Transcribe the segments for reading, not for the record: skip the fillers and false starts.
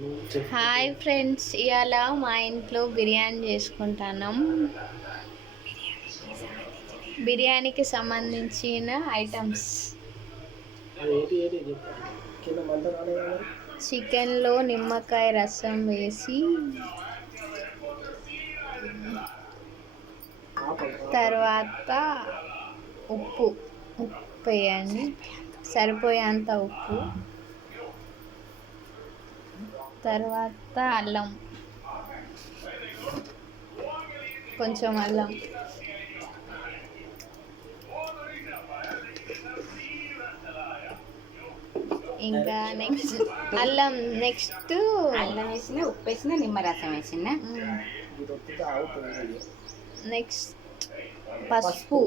Hi friends, ఇవాళ మా ఇంట్లో బిర్యానీ చేసుకుంటున్నాం. బిర్యానీకి సంబంధించిన ఐటమ్స్: చికెన్లో నిమ్మకాయ రసం వేసి, తర్వాత ఉప్పు వేయండి, సరిపోయేంత ఉప్పు. తర్వాత అల్లం, కొంచెం అల్లం, ఇంకా నెక్స్ట్ అల్లం వేసిన, ఉప్పు వేసిన, నిమ్మరసం వేసిన. నెక్స్ట్ పసుపు,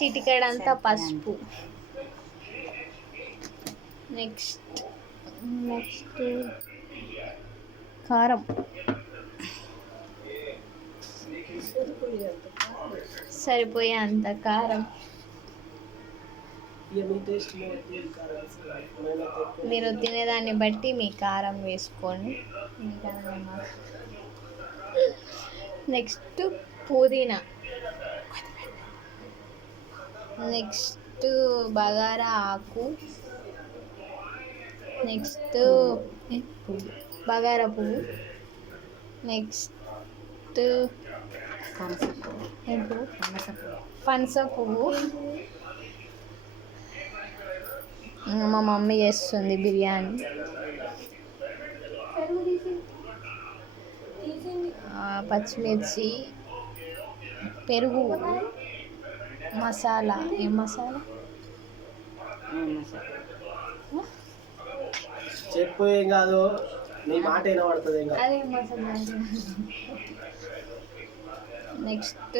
చిటికెడంతా పసుపు. నెక్స్ట్ కారం, సరిపోయే అంత కారం. మీరు తినేదాన్ని బట్టి మీ కారం వేసుకోండి. నెక్స్ట్ పుదీనా, నెక్స్ట్ బగారా ఆకు, నెక్స్ట్ బగారా పువ్వు, నెక్స్ట్ పనస పువ్వు. మా మమ్మీ చేస్తుంది బిర్యానీ. పచ్చిమిర్చి, పెరుగు, మసాలా. ఏం మసాలా చెప్పు, ఏం కాదు, నీ మాట వినబడుతుంది. అదే మసాలా. నెక్స్ట్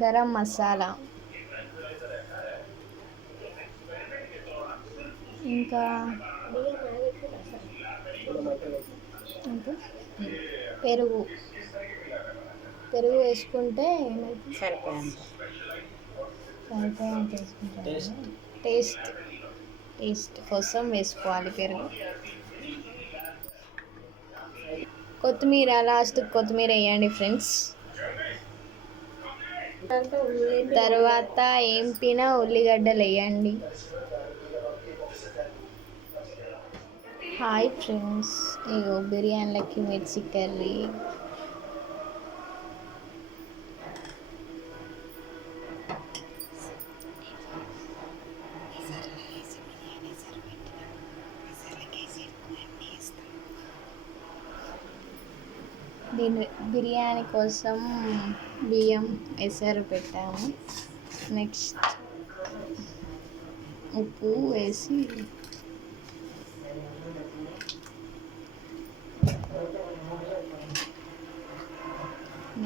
గరం మసాలా, ఇంకా పెరుగు వేసుకుంటే ఏమైతే సరిపోయేంత వేసుకుంటాం. టేస్ట్ కోసం వేసుకోవాలి పెరుగు. కొత్తిమీర, లాస్ట్ కొత్తిమీర వేయండి ఫ్రెండ్స్. తర్వాత ఏంపిన ఉల్లిగడ్డలు వేయండి. హాయ్ ఫ్రెండ్స్, ఇగో బిర్యానీలకి మిర్చి కర్రీ. బిర్యానీ కోసం బియ్యం ఎసరు పెట్టాము. నెక్స్ట్ ఉప్పు వేసి,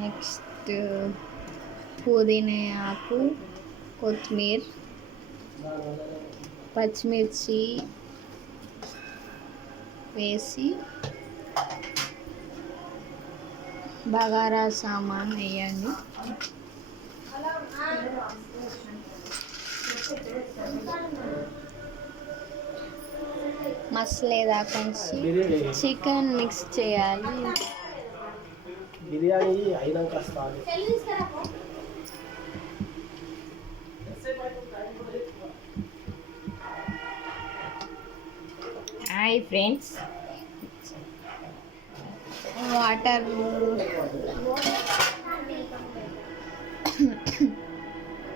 నెక్స్ట్ పుదీనా ఆకు, కొత్తిమీర, పచ్చిమిర్చి వేసి, బగారా సామాన్ వేయండి. మసలేదాకా చికెన్ మిక్స్ చేయాలి. బిర్యానీ అయినాక హాయ్ ఫ్రెండ్స్,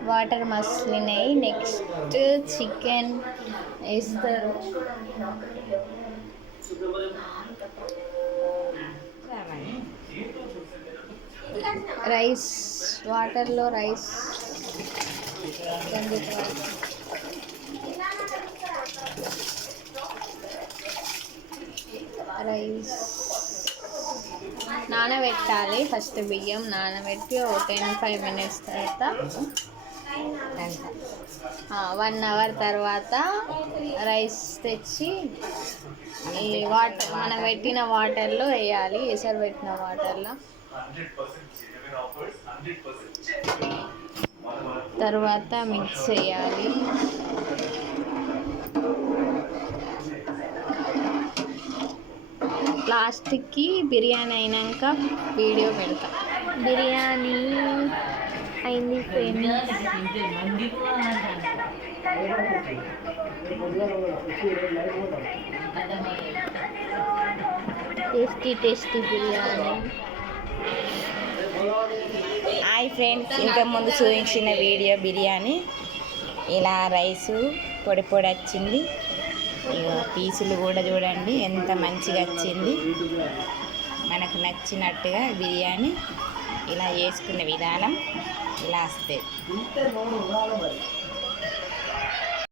వాటర్ మసలినాయి. నెక్స్ట్ చికెన్ వేస్తారు. రైస్, వాటర్లో రైస్ నానబెట్టాలి. ఫస్ట్ బియ్యం నానబెట్టి 10-5 మినిట్స్ తర్వాత 1 అవర్ తర్వాత రైస్ తెచ్చి ఈ వాటర్ మనం పెట్టిన వాటర్లో వేయాలి. ఎసరు పెట్టిన వాటర్లో. తర్వాత మిక్స్ చేయాలి. లాస్ట్కి బిర్యానీ అయినాక వీడియో పెడతా. బిర్యానీ అయింది friends. Tasty biryani. Hi friends, ఇంతకుముందు చూపించిన వీడియో బిర్యానీ ఇలా రైసు పొడి పొడి వచ్చింది. ఇక పీసులు కూడా చూడండి ఎంత మంచిగా వచ్చింది. మనకు నచ్చినట్టుగా బిర్యానీ ఇలా చేసుకునే విధానం ఇలా వస్తుంది.